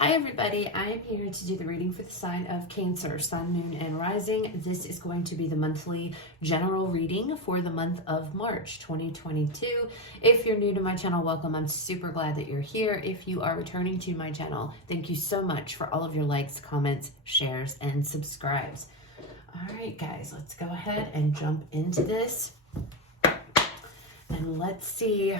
Hi everybody, I am here to do the reading for the sign of Cancer, Sun, Moon, and Rising. This is going to be the monthly general reading for the month of March 2022. If you're new to my channel, welcome. I'm super glad that you're here. If you are returning to my channel, thank you so much for all of your likes, comments, shares, and subscribes. All right, guys, let's go ahead and jump into this. And let's see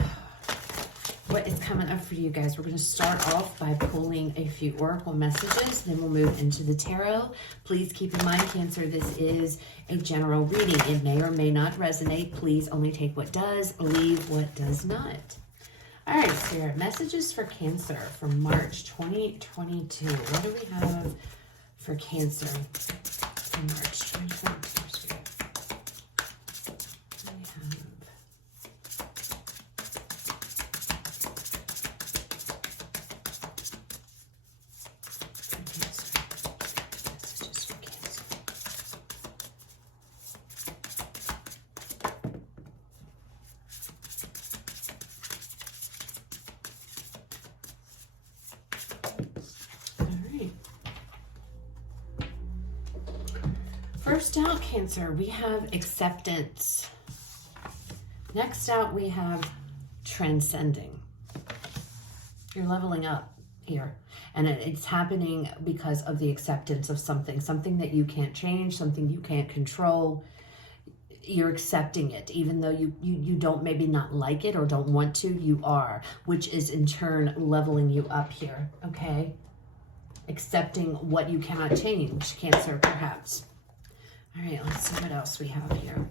what is coming up for you guys. We're going to start off by pulling a few oracle messages, then we'll move into the tarot. Please keep in mind, Cancer, this is a general reading. It may or may not resonate. Please only take what does, leave what does not. All right, Spirit, messages for Cancer for March 2022. What do we have for Cancer for March 2022? First out, Cancer, we have acceptance. Next out, we have transcending. You're leveling up here. And it's happening because of the acceptance of something that you can't change, something you can't control. You're accepting it, even though you don't maybe not like it or don't want to, you are, which is in turn leveling you up here, okay? Accepting what you cannot change, Cancer, perhaps. All right, let's see what else we have here.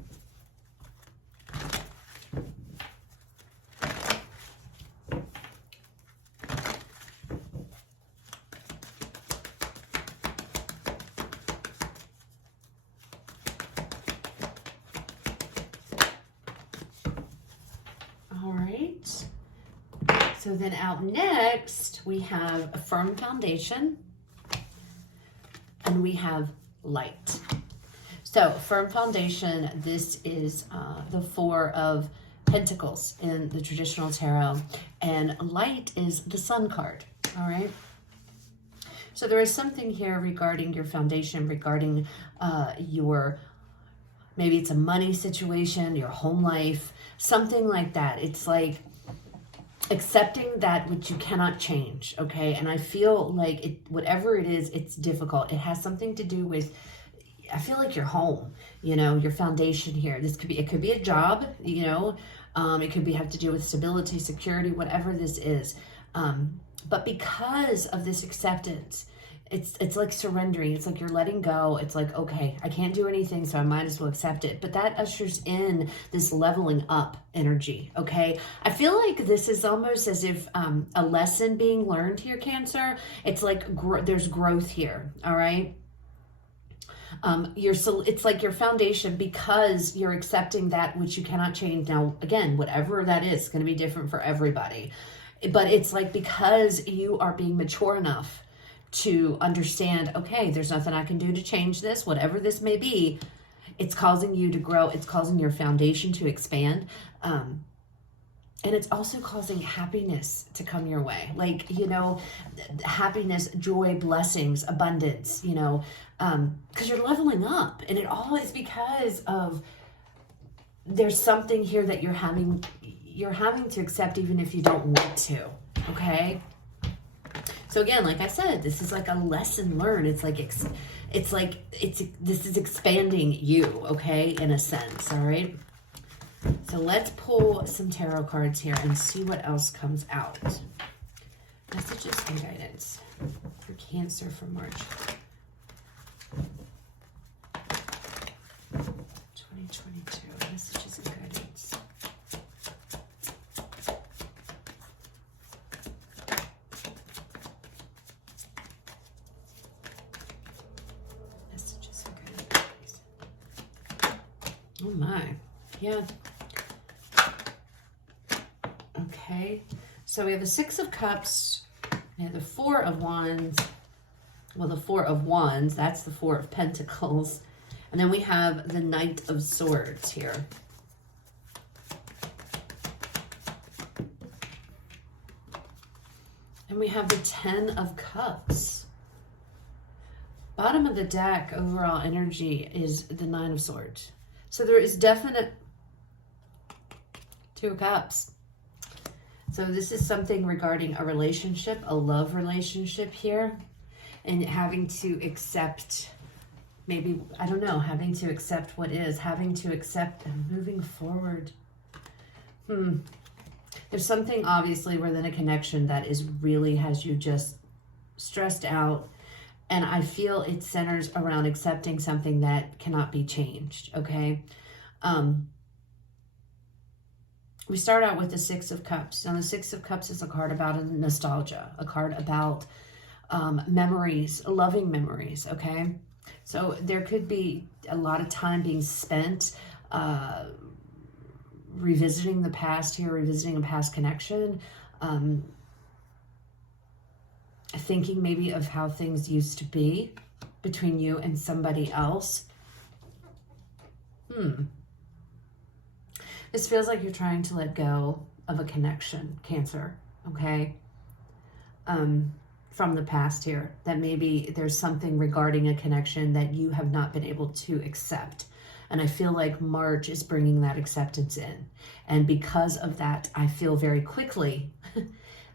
All right. So then out next, we have a firm foundation and we have light. So, firm foundation, this is the Four of Pentacles in the traditional tarot, and light is the Sun card, all right? So there is something here regarding your foundation, regarding maybe it's a money situation, your home life, something like that. It's like accepting that which you cannot change, okay? And I feel like whatever it is, it's difficult. It has something to do with, I feel like your home, your foundation here. It could be a job, it could have to do with stability, security, whatever this is. But because of this acceptance, it's like surrendering. It's like you're letting go. It's like, okay, I can't do anything, so I might as well accept it. But that ushers in this leveling up energy, okay? I feel like this is almost as if a lesson being learned here, Cancer. It's like there's growth here, all right? It's like your foundation, because you're accepting that which you cannot change. Now, again, whatever that is going to be different for everybody. But it's like because you are being mature enough to understand, okay, there's nothing I can do to change this, whatever this may be, it's causing you to grow. It's causing your foundation to expand. And it's also causing happiness to come your way. Like, happiness, joy, blessings, abundance, because you're leveling up. And it all is because of there's something here that you're having to accept even if you don't want to, okay? So again, like I said, this is like a lesson learned. It's like this is expanding you, okay, in a sense, all right? So let's pull some tarot cards here and see what else comes out. Messages and guidance for Cancer for March 2022. Messages and guidance. Messages and guidance. Oh my. Yeah. Okay, so we have the Six of Cups, we have the Four of Wands, well, the Four of Wands, that's the Four of Pentacles, and then we have the Knight of Swords here. And we have the 10 of Cups. Bottom of the deck, overall energy is the 9 of Swords. So there is definite 2 of Cups. So this is something regarding a relationship, a love relationship here. And having to accept, maybe, I don't know, having to accept what is, having to accept and moving forward. There's something obviously within a connection that is really has you just stressed out. And I feel it centers around accepting something that cannot be changed, okay? We start out with the 6 of Cups. Now, the 6 of Cups is a card about nostalgia, a card about memories, loving memories, okay? So there could be a lot of time being spent revisiting the past here, revisiting a past connection, thinking maybe of how things used to be between you and somebody else. This feels like you're trying to let go of a connection, Cancer, okay? From the past here, that maybe there's something regarding a connection that you have not been able to accept. And I feel like March is bringing that acceptance in. And because of that, I feel very quickly,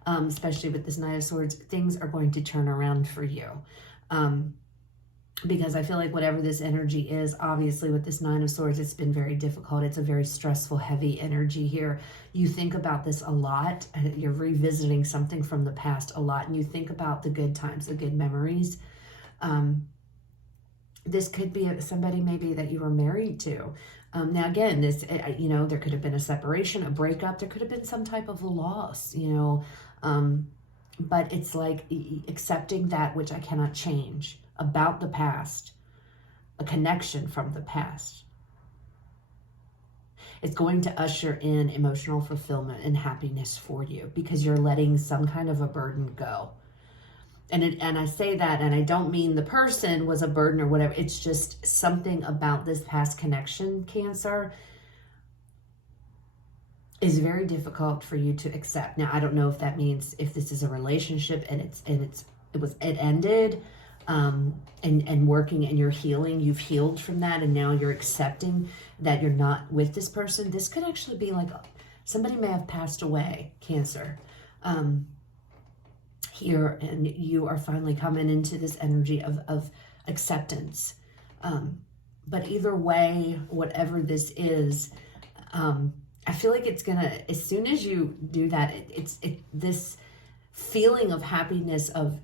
especially with this Knight of Swords, things are going to turn around for you. Because I feel like whatever this energy is, obviously with this 9 of Swords, it's been very difficult. It's a very stressful, heavy energy here. You think about this a lot. You're revisiting something from the past a lot. And you think about the good times, the good memories. This could be somebody maybe that you were married to. Now, again, this, you know, there could have been a separation, a breakup. There could have been some type of loss, you know. But it's like accepting that which I cannot change about the past, a connection from the past. It's going to usher in emotional fulfillment and happiness for you because you're letting some kind of a burden go. And I say that, and I don't mean the person was a burden or whatever. It's just something about this past connection, Cancer, is very difficult for you to accept. Now, I don't know if that means if this is a relationship and it ended, and working and you're healing, you've healed from that, and now you're accepting that you're not with this person. This could actually be like somebody may have passed away, Cancer. Here, and you are finally coming into this energy of acceptance. But either way, whatever this is, I feel like it's gonna, as soon as you do that, this feeling of happiness, of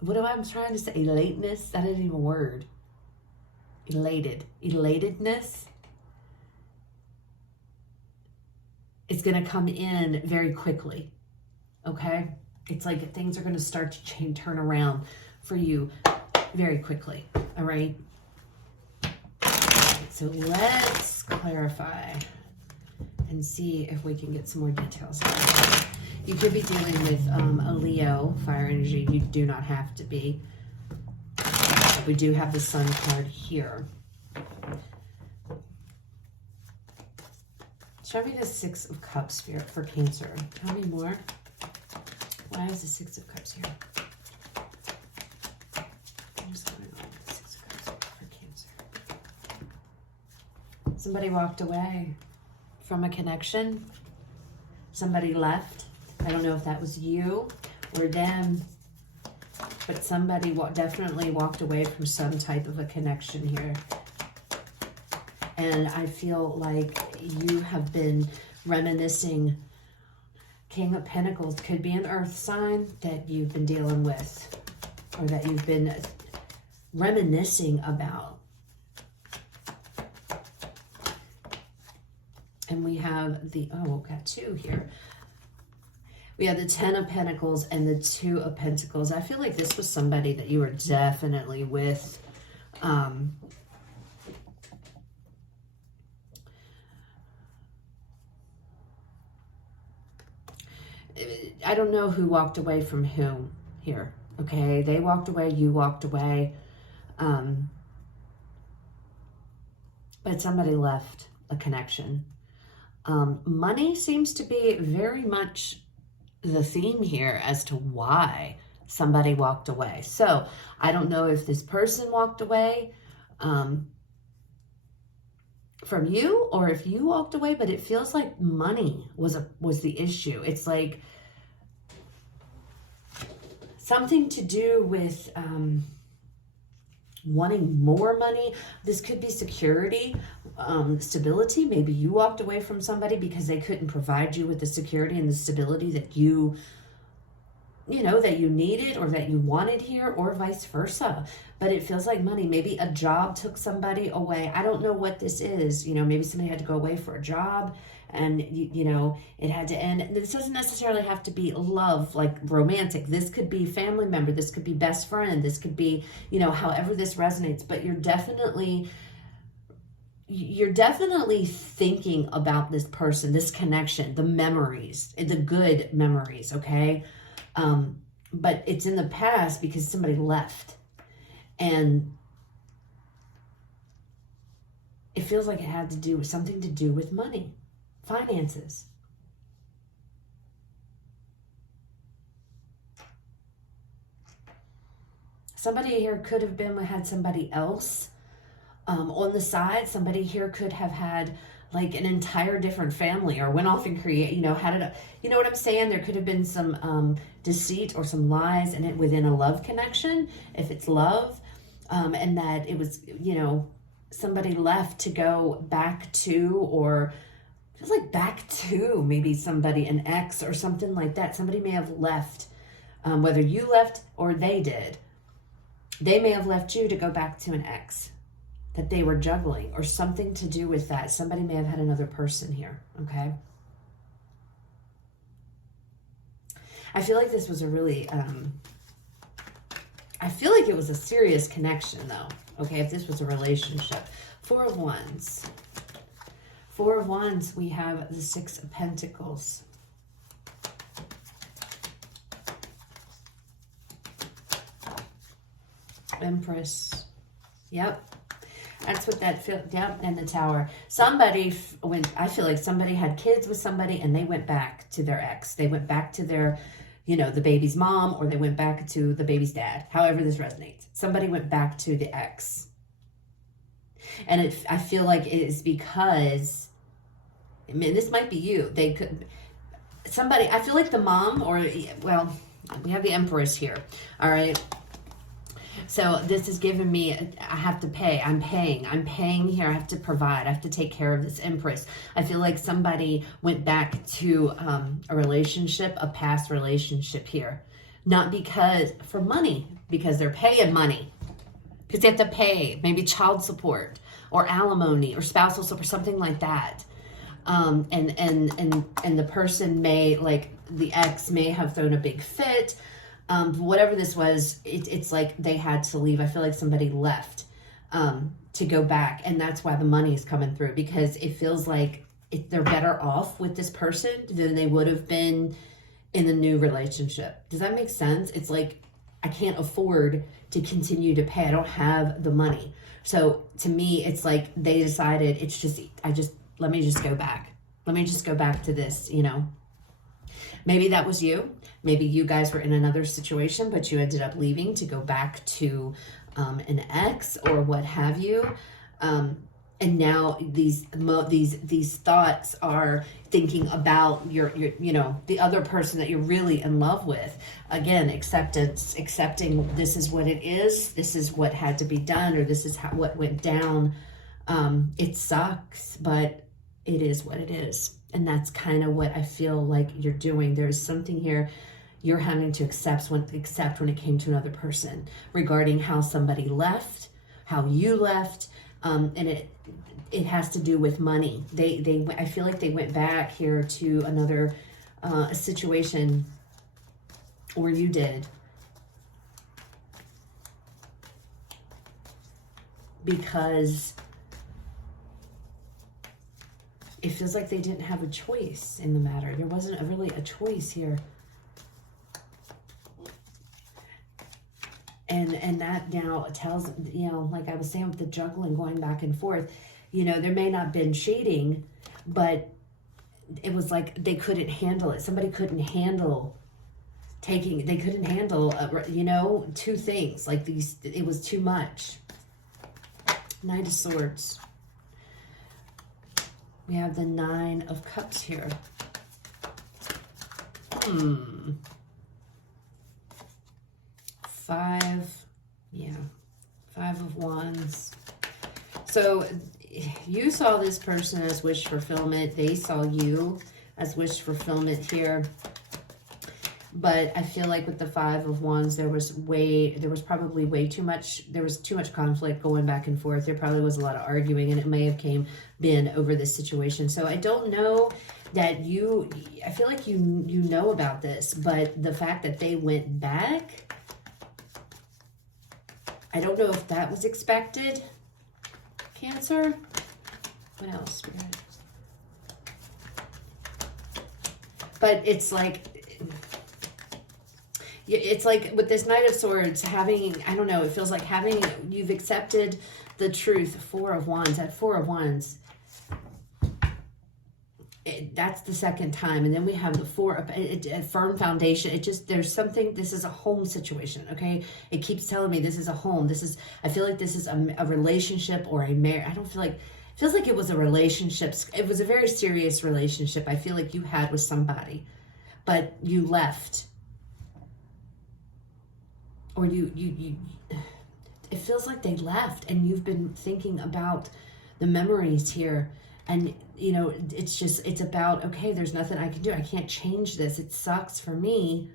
what am I trying to say? Elateness? That isn't even a word. Elatedness. It's gonna come in very quickly. Okay. It's like things are going to start to turn around for you very quickly. All right. So let's clarify and see if we can get some more details. You could be dealing with a Leo, fire energy. You do not have to be. We do have the Sun card here. Show me the 6 of Cups, Spirit, for Cancer. Tell me more. Why is the 6 of Cups here? What's going on with the 6 of Cups for Cancer? Somebody walked away from a connection. Somebody left. I don't know if that was you or them, but somebody definitely walked away from some type of a connection here. And I feel like you have been reminiscing. King of Pentacles could be an earth sign that you've been dealing with, or that you've been reminiscing about. And we have the, oh, we've got 2 here. We have the 10 of Pentacles and the 2 of Pentacles. I feel like this was somebody that you were definitely with. I don't know who walked away from whom here, okay? They walked away, you walked away. But somebody left a connection. Money seems to be very much the theme here as to why somebody walked away. So I don't know if this person walked away from you or if you walked away, but it feels like money was the issue. It's like something to do with wanting more money. This could be security, stability. Maybe you walked away from somebody because they couldn't provide you with the security and the stability that you needed or that you wanted here, or vice versa. But it feels like money. Maybe a job took somebody away. I don't know what this is. Maybe somebody had to go away for a job and, it had to end. This doesn't necessarily have to be love, like romantic. This could be family member. This could be best friend. This could be, however this resonates. But you're definitely thinking about this person, this connection, the memories, the good memories, okay? But it's in the past because somebody left. And it feels like it had to do with something to do with money, finances. Somebody here could have had somebody else on the side. Somebody here could have had like an entire different family, or went off and had it. You know what I'm saying? There could have been some deceit or some lies in it within a love connection, if it's love, and that it was, somebody left to go back to, or feels like back to maybe somebody, an ex or something like that. Somebody may have left, whether you left or they did. They may have left you to go back to an ex that they were juggling, or something to do with that. Somebody may have had another person here, okay? I feel like this was a really, I feel like it was a serious connection though, okay, if this was a relationship. Four of Wands. Four of Wands, we have the Six of Pentacles. Empress. Yep. That's what that feels. Yep, and the Tower. Somebody I feel like somebody had kids with somebody and they went back to their ex. They went back to their, the baby's mom, or they went back to the baby's dad. However this resonates. Somebody went back to the ex. And I feel like it is because, this might be you. They could, somebody, I feel like the mom, or, well, we have the Empress here. All right. So this is giving me, I have to pay. I'm paying here. I have to provide. I have to take care of this Empress. I feel like somebody went back to a relationship, a past relationship here. Not for money, because they're paying money. Because they have to pay maybe child support or alimony or spousal support, something like that. And the person may, like the ex may have thrown a big fit. Whatever this was, it's like they had to leave. I feel like somebody left to go back, and that's why the money is coming through, because it feels like they're better off with this person than they would have been in the new relationship. Does that make sense? It's like, I can't afford to continue to pay. I don't have the money. So to me, it's like they decided let me just go back. Let me just go back to this, Maybe that was you. Maybe you guys were in another situation, but you ended up leaving to go back to an ex or what have you. And now these thoughts are thinking about your the other person that you're really in love with. Again, acceptance, accepting this is what it is. This is what had to be done, or this is what went down. It sucks, but it is what it is. And that's kind of what I feel like you're doing. There's something here you're having to accept when it came to another person, regarding how somebody left, how you left, and it has to do with money. I feel like they went back here to another situation, or you did, because it feels like they didn't have a choice in the matter. There wasn't really a choice here. And that now tells, like I was saying with the juggling, going back and forth, there may not have been cheating, but it was like they couldn't handle it. Somebody couldn't handle they couldn't handle, you know, two things. Like these, it was too much. Knight of Swords. We have the Nine of Cups here. Five of Wands. So you saw this person as wish fulfillment. They saw you as wish fulfillment here. But I feel like with the Five of Wands, there was probably too much conflict going back and forth. There probably was a lot of arguing, and it may have been over this situation. So I don't know that I feel like you know about this, but the fact that they went back, I don't know if that was expected. Cancer. What else? But it's like with this Knight of Swords, I don't know, it feels like you've accepted the truth. Four of Wands. That Four of Wands, that's the second time. And then we have the a firm foundation. There's something, this is a home situation, okay? It keeps telling me this is a home. I feel like this is a relationship or a marriage. It feels like it was a relationship. It was a very serious relationship I feel like you had with somebody, but you left. Or it feels like they left, and you've been thinking about the memories here. And, you know, it's about, okay, there's nothing I can do. I can't change this. It sucks for me.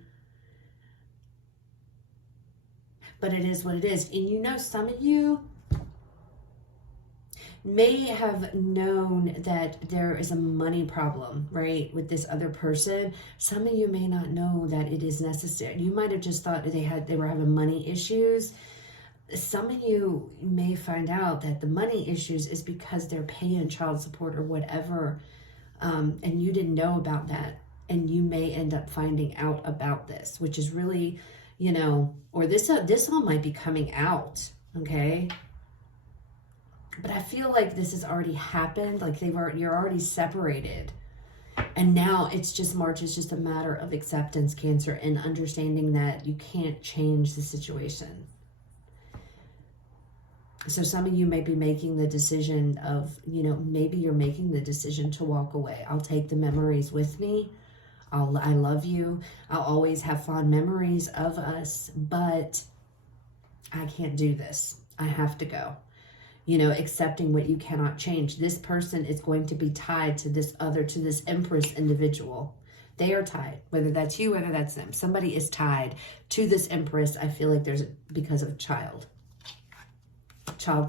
But it is what it is. And, you know, some of you may have known that there is a money problem, right, with this other person. Some of you may not know that it is necessary. You might have just thought they were having money issues. Some of you may find out that the money issues is because they're paying child support or whatever, and you didn't know about that, and you may end up finding out about this, which is really, you know, or this all might be coming out, okay? But I feel like this has already happened. Like you're already separated. And now it's just a matter of acceptance, Cancer, and understanding that you can't change the situation. So some of you may be making the decision of, you know, maybe you're making the decision to walk away. I'll take the memories with me. I love you. I'll always have fond memories of us, but I can't do this. I have to go. You know, accepting what you cannot change. This person is going to be tied to this Empress individual. They are tied, whether that's you, whether that's them. Somebody is tied to this Empress. I feel like because of child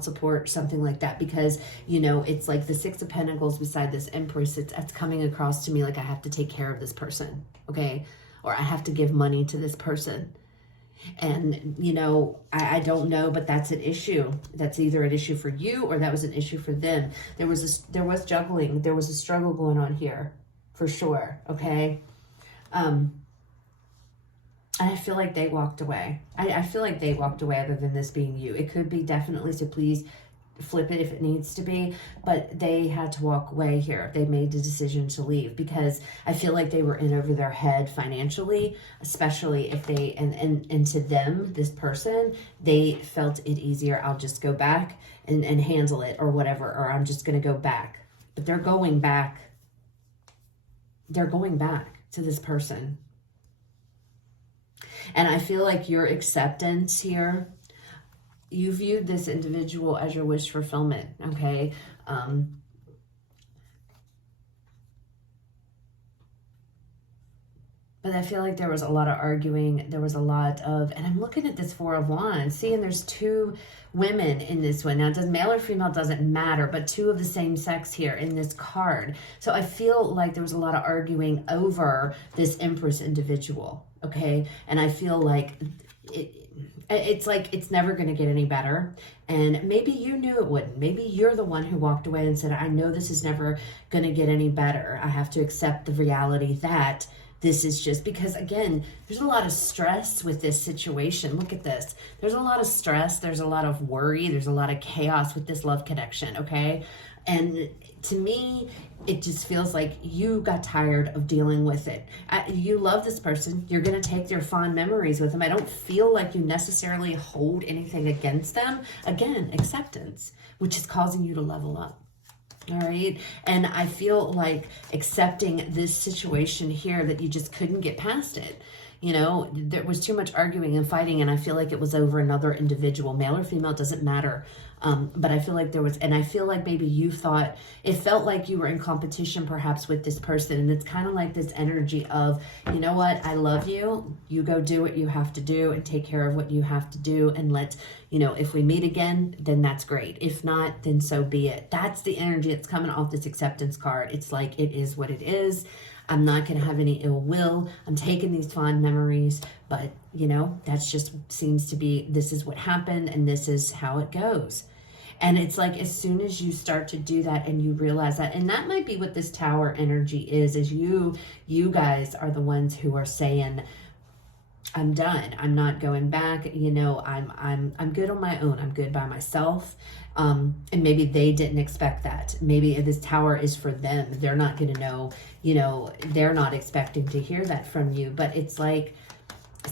support, something like that. Because, you know, it's like the Six of Pentacles beside this Empress. That's coming across to me like I have to take care of this person, okay? Or I have to give money to this person. And, you know, I don't know, but that's an issue. That's either an issue for you or that was an issue for them. There was juggling. There was a struggle going on here for sure. Okay. And I feel like they walked away. I feel like they walked away other than this being you. It could be definitely, so please flip it if it needs to be, but they had to walk away here. They made the decision to leave because I feel like they were in over their head financially, especially if they, and to them, this person, they felt it easier. I'll just go back and handle it or whatever, or I'm just going to go back. But they're going back. They're going back to this person. And I feel like your acceptance here, you viewed this individual as your wish fulfillment, okay? But I feel like there was a lot of arguing. There was a lot of, and I'm looking at this Four of Wands. See, and there's two women in this one. Now, it does male or female doesn't matter, but two of the same sex here in this card. So I feel like there was a lot of arguing over this Empress individual, okay? And I feel like it's like it's never going to get any better. And maybe you knew it wouldn't. Maybe you're the one who walked away and said, I know this is never going to get any better. I have to accept the reality that this is just because, again, there's a lot of stress with this situation. Look at this. There's a lot of stress. There's a lot of worry. There's a lot of chaos with this love connection, okay? And to me, it just feels like you got tired of dealing with it. You love this person. You're going to take their fond memories with them. I don't feel like you necessarily hold anything against them. Again, acceptance, which is causing you to level up. All right. And I feel like accepting this situation here, that you just couldn't get past it. You know, there was too much arguing and fighting, and I feel like it was over another individual, male or female, doesn't matter. But I feel like there was, and I feel like maybe you thought, it felt like you were in competition perhaps with this person. And it's kind of like this energy of, you know what, I love you. You go do what you have to do and take care of what you have to do. And let's, you know, if we meet again, then that's great. If not, then so be it. That's the energy that's coming off this acceptance card. It's like, it is what it is. I'm not going to have any ill will. I'm taking these fond memories, but you know, that's just seems to be, this is what happened and this is how it goes. And it's like, as soon as you start to do that and you realize that, and that might be what this Tower energy is you guys are the ones who are saying, I'm done. I'm not going back. You know, I'm good on my own. I'm good by myself. And maybe they didn't expect that. Maybe this Tower is for them. They're not going to know, you know, they're not expecting to hear that from you. But it's like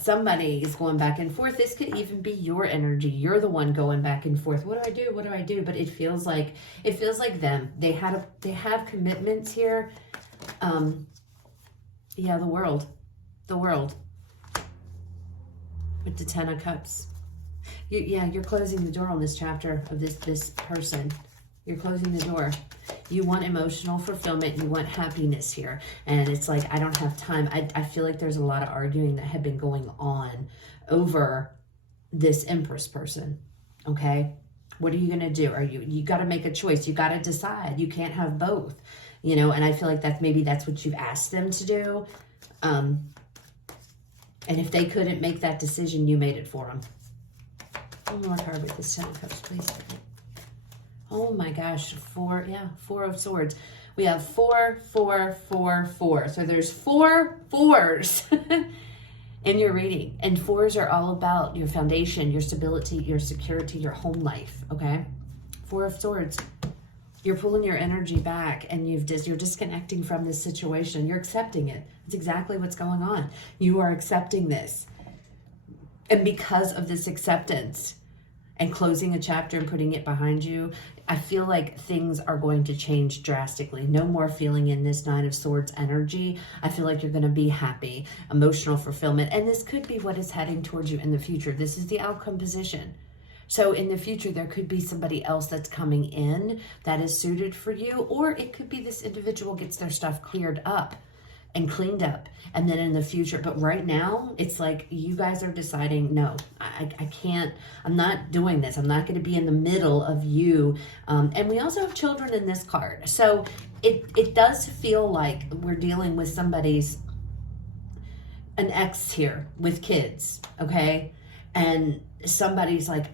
somebody is going back and forth. This could even be your energy. You're the one going back and forth. What do I do? What do I do? But it feels like them. They have commitments here. Yeah, the world. With the Ten of Cups. You're closing the door on this chapter of this person. You're closing the door. You want emotional fulfillment. You want happiness here. And it's like, I don't have time. I feel like there's a lot of arguing that had been going on over this Empress person. Okay? What are you going to do? You got to make a choice. You got to decide. You can't have both. You know, and I feel like that's what you've asked them to do. And if they couldn't make that decision, you made it for them. One more card with this Ten of Cups, please. Oh my gosh, Four of Swords. We have 4, 4, 4, 4. So there's 4 fours in your reading. And 4s are all about your foundation, your stability, your security, your home life, okay? 4 of Swords. You're pulling your energy back and you're disconnecting from this situation. You're accepting it. It's exactly what's going on. You are accepting this. And because of this acceptance and closing a chapter and putting it behind you, I feel like things are going to change drastically. No more feeling in this Nine of Swords energy. I feel like you're going to be happy, emotional fulfillment. And this could be what is heading towards you in the future. This is the outcome position. So in the future, there could be somebody else that's coming in that is suited for you, or it could be this individual gets their stuff cleared up and cleaned up, and then in the future. But right now, it's like you guys are deciding, no, I can't, I'm not doing this. I'm not going to be in the middle of you. And we also have children in this card. So it does feel like we're dealing with an ex here with kids, okay? And somebody's like,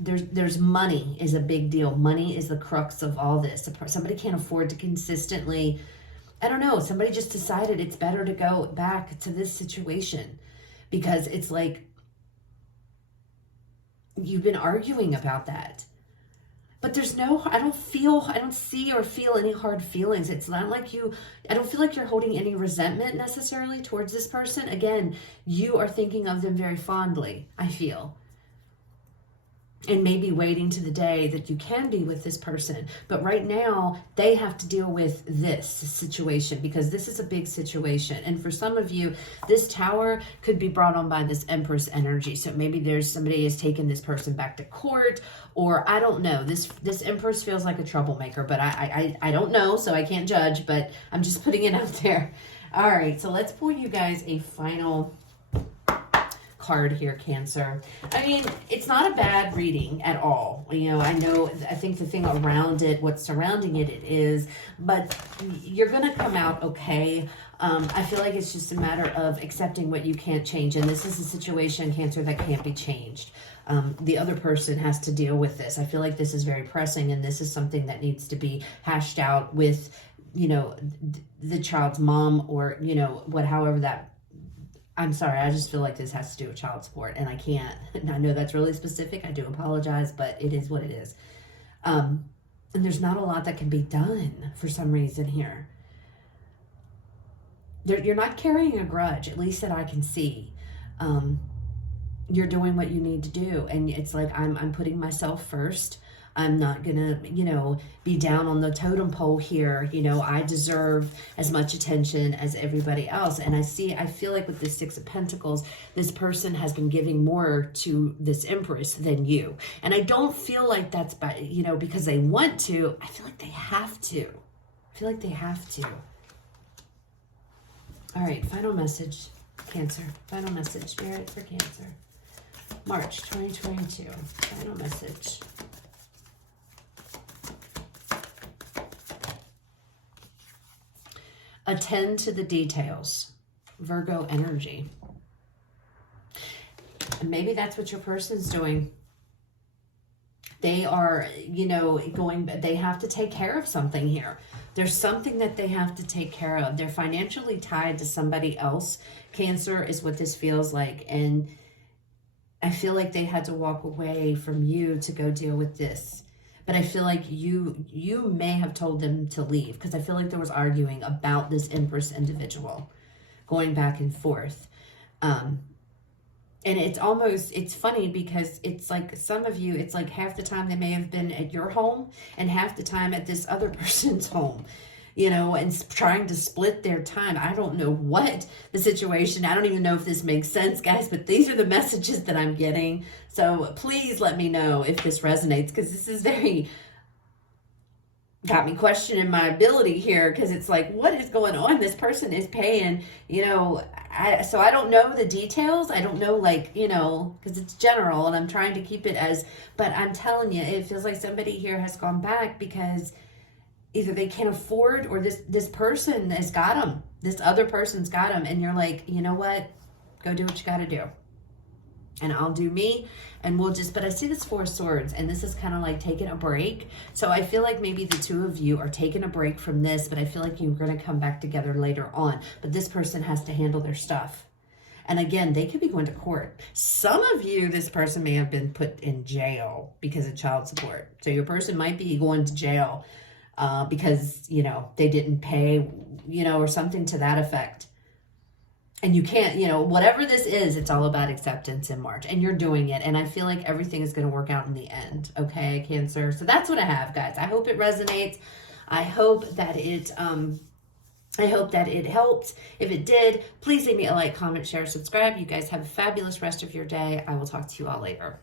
there's money is a big deal. Money is the crux of all this. Somebody can't afford to consistently, I don't know, somebody just decided it's better to go back to this situation because it's like you've been arguing about that. But there's I don't see or feel any hard feelings. It's not like I don't feel like you're holding any resentment necessarily towards this person. Again, you are thinking of them very fondly, I feel. And maybe waiting to the day that you can be with this person. But right now, they have to deal with this situation because this is a big situation. And for some of you, this Tower could be brought on by this Empress energy. So maybe there's somebody has taken this person back to court, or I don't know. This Empress feels like a troublemaker, but I don't know, so I can't judge, but I'm just putting it out there. All right, so let's pull you guys a final card here, Cancer. I mean, it's not a bad reading at all. You know, I think the thing around it, what's surrounding it is, but you're going to come out okay. I feel like it's just a matter of accepting what you can't change. And this is a situation, Cancer, that can't be changed. The other person has to deal with this. I feel like this is very pressing, and this is something that needs to be hashed out with, you know, the child's mom, or, you know, however that, I'm sorry, I just feel like this has to do with child support, and I can't. I know that's really specific. I do apologize, but it is what it is. And there's not a lot that can be done for some reason here. You're not carrying a grudge, at least that I can see. You're doing what you need to do. And it's like, I'm putting myself first. I'm not gonna, be down on the totem pole here. I deserve as much attention as everybody else. And I feel like with the Six of Pentacles, this person has been giving more to this Empress than you. And I don't feel like that's because they want to. I feel like they have to. All right, final message, Cancer. Final message, Spirit for Cancer. March 2022. Final message. Attend to the details. Virgo energy. And maybe that's what your person's doing. They are, they have to take care of something here. There's something that they have to take care of. They're financially tied to somebody else. Cancer is what this feels like. And I feel like they had to walk away from you to go deal with this. But I feel like you may have told them to leave, because I feel like there was arguing about this Empress individual going back and forth. And it's funny because it's like some of you, it's like half the time they may have been at your home and half the time at this other person's home, and trying to split their time. I don't know what the situation, I don't even know if this makes sense, guys, but these are the messages that I'm getting. So please let me know if this resonates, because this is got me questioning my ability here, because it's like, what is going on? This person is paying, so I don't know the details. I don't know, because it's general and I'm trying to keep it but I'm telling you, it feels like somebody here has gone back because either they can't afford, or this person has got them. This other person's got them. And you're like, you know what? Go do what you got to do. And I'll do me, and but I see this Four of Swords, and this is kind of like taking a break. So I feel like maybe the two of you are taking a break from this, but I feel like you're going to come back together later on. But this person has to handle their stuff. And again, they could be going to court. Some of you, this person may have been put in jail because of child support. So your person might be going to jail because, they didn't pay, or something to that effect. And you can't, whatever this is, it's all about acceptance in March. And you're doing it. And I feel like everything is going to work out in the end. Okay, Cancer? So that's what I have, guys. I hope it resonates. I hope that it helped. If it did, please leave me a like, comment, share, subscribe. You guys have a fabulous rest of your day. I will talk to you all later.